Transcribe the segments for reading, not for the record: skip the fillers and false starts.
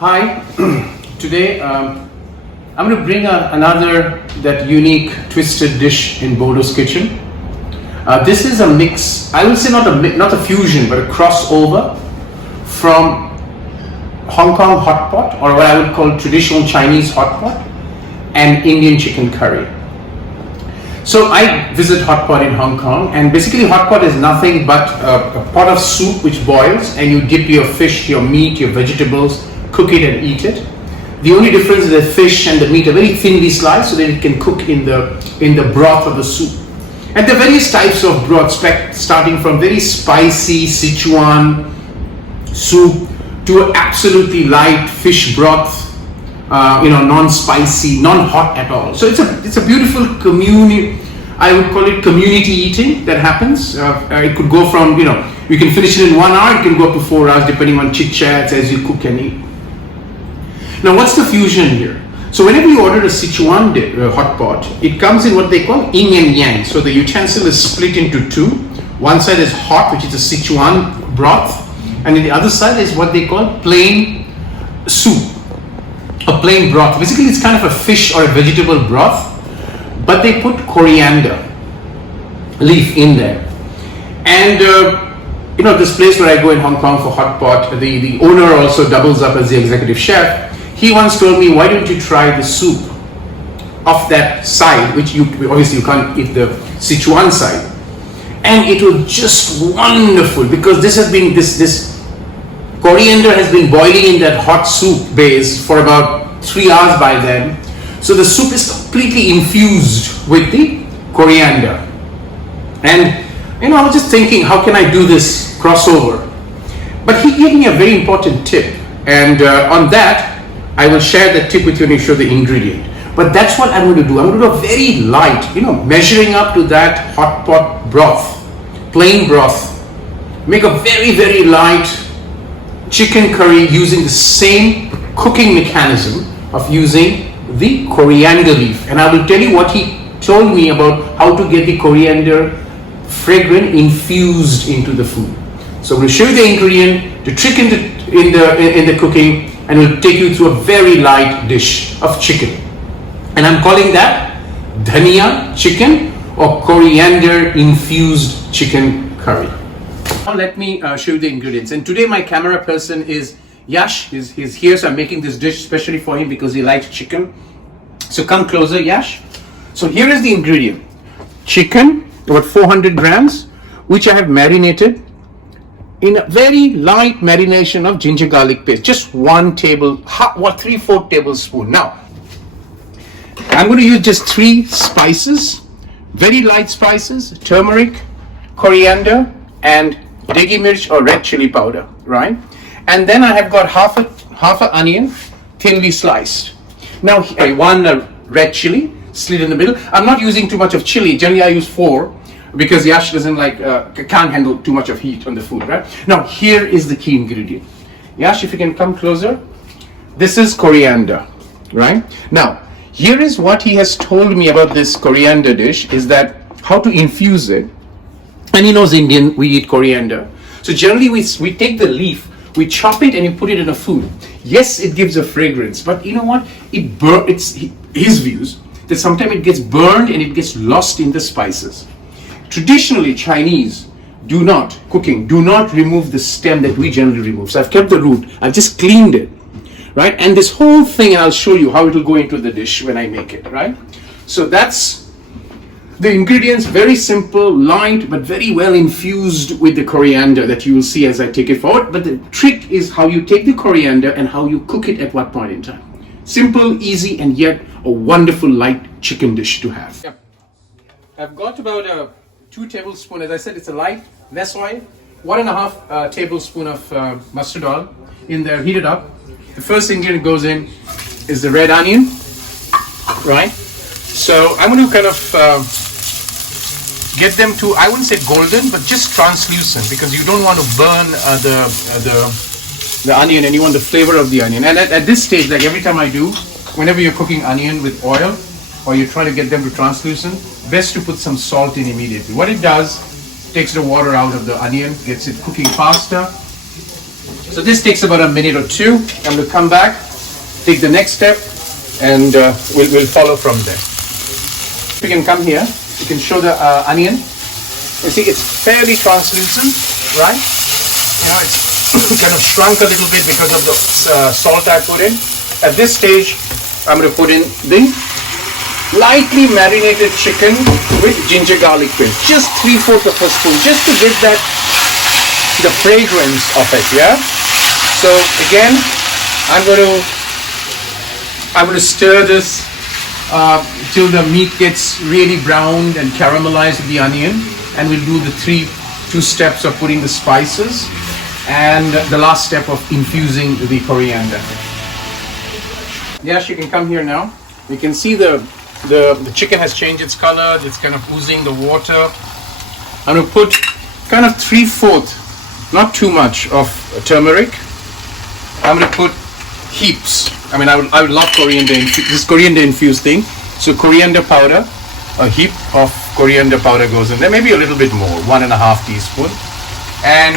Hi, today I'm going to bring another that unique twisted dish in Bordo's kitchen. This is a mix, I will say not a fusion, but a crossover from Hong Kong hot pot, or what I would call traditional Chinese hot pot, and Indian chicken curry. So I visit hot pot in Hong Kong, and basically hot pot is nothing but a pot of soup which boils, and you dip your fish, your meat, your vegetables, cook it and eat it. The only difference is the fish and the meat are very thinly sliced so that it can cook in the broth of the soup. And there are various types of broth, starting from very spicy Sichuan soup to absolutely light fish broth, non-spicy, non-hot at all. So it's a beautiful community. I would call it community eating that happens. It could go from, you can finish it in 1 hour, it can go up to 4 hours depending on chit chats as you cook and eat. Now what's the fusion here? So whenever you order a Sichuan hot pot, it comes in what they call yin and yang. So the utensil is split into two. One side is hot, which is a Sichuan broth, and then the other side is what they call plain soup, a plain broth. Basically it's kind of a fish or a vegetable broth, but they put coriander leaf in there. And this place where I go in Hong Kong for hot pot, the owner also doubles up as the executive chef. He once told me, why don't you try the soup of that side, which obviously you can't eat the Sichuan side. And it was just wonderful because this coriander has been boiling in that hot soup base for about 3 hours by then. So the soup is completely infused with the coriander. And I was just thinking, how can I do this crossover? But he gave me a very important tip, and on that I will share the tip with you and show the ingredient. But that's what I'm going to do. I'm going to do a very light, measuring up to that hot pot broth, plain broth. Make a very, very light chicken curry using the same cooking mechanism of using the coriander leaf. And I will tell you what he told me about how to get the coriander fragrant infused into the food. So I'm going to show you the ingredient, the trick in the cooking, and we'll take you through a very light dish of chicken. And I'm calling that dhania chicken or coriander infused chicken curry. Now let me show you the ingredients. And today my camera person is Yash. He's here, so I'm making this dish especially for him because he likes chicken. So come closer, Yash. So here is the ingredient. Chicken, about 400 grams, which I have marinated in a very light marination of ginger garlic paste. Just 3/4 tablespoon. Now, I'm going to use just 3 spices, very light spices: turmeric, coriander, and Deghi mirch or red chili powder, right? And then I have got half an onion, thinly sliced. Now, one red chili, slit in the middle. I'm not using too much of chili. Generally, I use 4 because Yash doesn't can't handle too much of heat on the food, right? Now, here is the key ingredient. Yash, if you can come closer. This is coriander, right? Now, here is what he has told me about this coriander dish, is that how to infuse it. And he knows Indian, we eat coriander. So generally we take the leaf, we chop it and you put it in a food. Yes, it gives a fragrance, but you know what? It's his views that sometimes it gets burned and it gets lost in the spices. Traditionally, Chinese do not remove the stem that we generally remove. So I've kept the root, I've just cleaned it, right? And this whole thing, I'll show you how it will go into the dish when I make it, right? So that's the ingredients, very simple, light, but very well infused with the coriander that you will see as I take it forward. But the trick is how you take the coriander and how you cook it at what point in time. Simple, easy, and yet a wonderful light chicken dish to have. Yep. I've got about 2 tablespoons, as I said, it's a light less oil, 1.5 tablespoon of mustard oil in there, heated up. The first ingredient goes in is the red onion, right? So I'm going to kind of get them to, I wouldn't say golden, but just translucent, because you don't want to burn the onion, and you want the flavor of the onion. And at this stage, like every time I do, whenever you're cooking onion with oil, or you're trying to get them to translucent, best to put some salt in immediately. What it does, takes the water out of the onion, gets it cooking faster, So this takes about a minute or two. I'm going to come back, take the next step, and we'll follow from there. We can come here. You can show the onion. You see, it's fairly translucent, right? You know, it's kind of shrunk a little bit because of the salt I put in. At this stage, I'm going to put in the lightly marinated chicken with ginger garlic paste. Just 3/4 of a spoon, just to get that the fragrance of it. Yeah. So again, I'm going to stir this till the meat gets really browned and caramelized with the onion, and we'll do the two steps of putting the spices and the last step of infusing the coriander. Yes, you can come here now. You can see the chicken has changed its color. It's kind of oozing the water. I'm going to put kind of 3/4, not too much, of turmeric. I'm going to put heaps. I mean, I would love coriander, this coriander infused thing. So coriander powder, a heap of coriander powder goes in there, maybe a little bit more, 1.5 teaspoon. And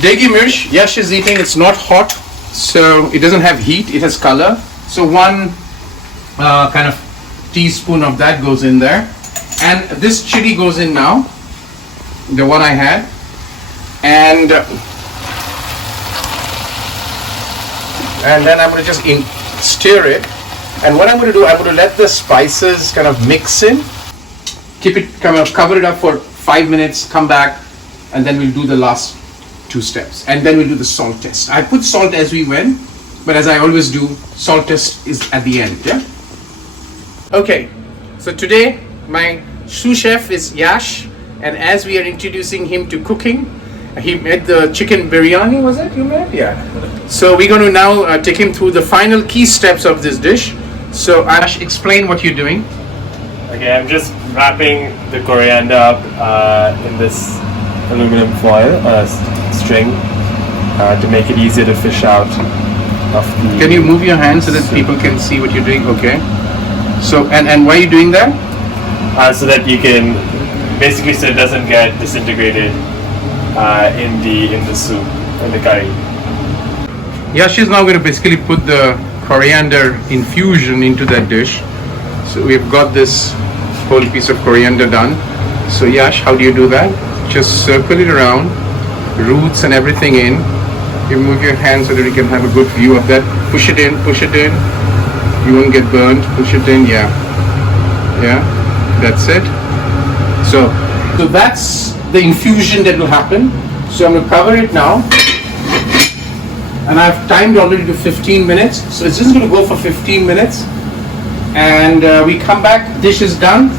Deghi mirch, Yash is eating, it's not hot, so it doesn't have heat, it has color. So 1 kind of teaspoon of that goes in there. And this chili goes in now, the one I had. And then I'm going to just stir it. And what I'm going to do, I'm going to let the spices kind of mix in. Keep it, cover it up for 5 minutes, come back, and then we'll do the last 2 steps. And then we'll do the salt test. I put salt as we went, but as I always do, salt test is at the end, yeah? Okay, so today my sous chef is Yash, and as we are introducing him to cooking, he made the chicken biryani, was it you made? Yeah. So we're going to now take him through the final key steps of this dish. So Yash, explain what you're doing. Okay, I'm just wrapping the coriander up in this aluminum foil string to make it easier to fish out of the... Can you move your hand so that people can see what you're doing? Okay. So, and why are you doing that? So that you can, basically so it doesn't get disintegrated in the soup, in the curry. Yash is now going to basically put the coriander infusion into that dish. So we've got this whole piece of coriander done. So Yash, how do you do that? Just circle it around, roots and everything in. You move your hand so that you can have a good view of that. Push it in, push it in. You won't get burnt. Push it in, yeah. Yeah, that's it. So that's the infusion that will happen. So I'm going to cover it now. And I've timed already to 15 minutes. So it's just going to go for 15 minutes. And we come back, dish is done.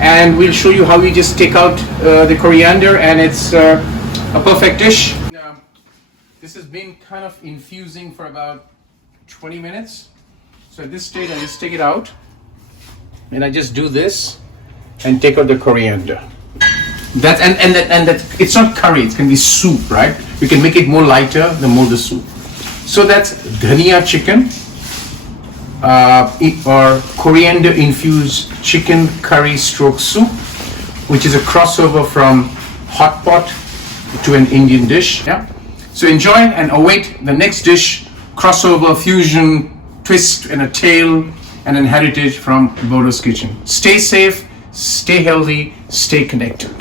And we'll show you how we just take out the coriander, and it's a perfect dish. This has been kind of infusing for about 20 minutes. So at this stage, I just take it out. And I just do this and take out the coriander. That it's not curry, it can be soup, right? You can make it more lighter, the more the soup. So that's dhania chicken or coriander infused chicken curry stroke soup, which is a crossover from hot pot to an Indian dish. Yeah. So enjoy and await the next dish, crossover, fusion, twist and a tale and an heritage from Bordo's kitchen. Stay safe, stay healthy, stay connected.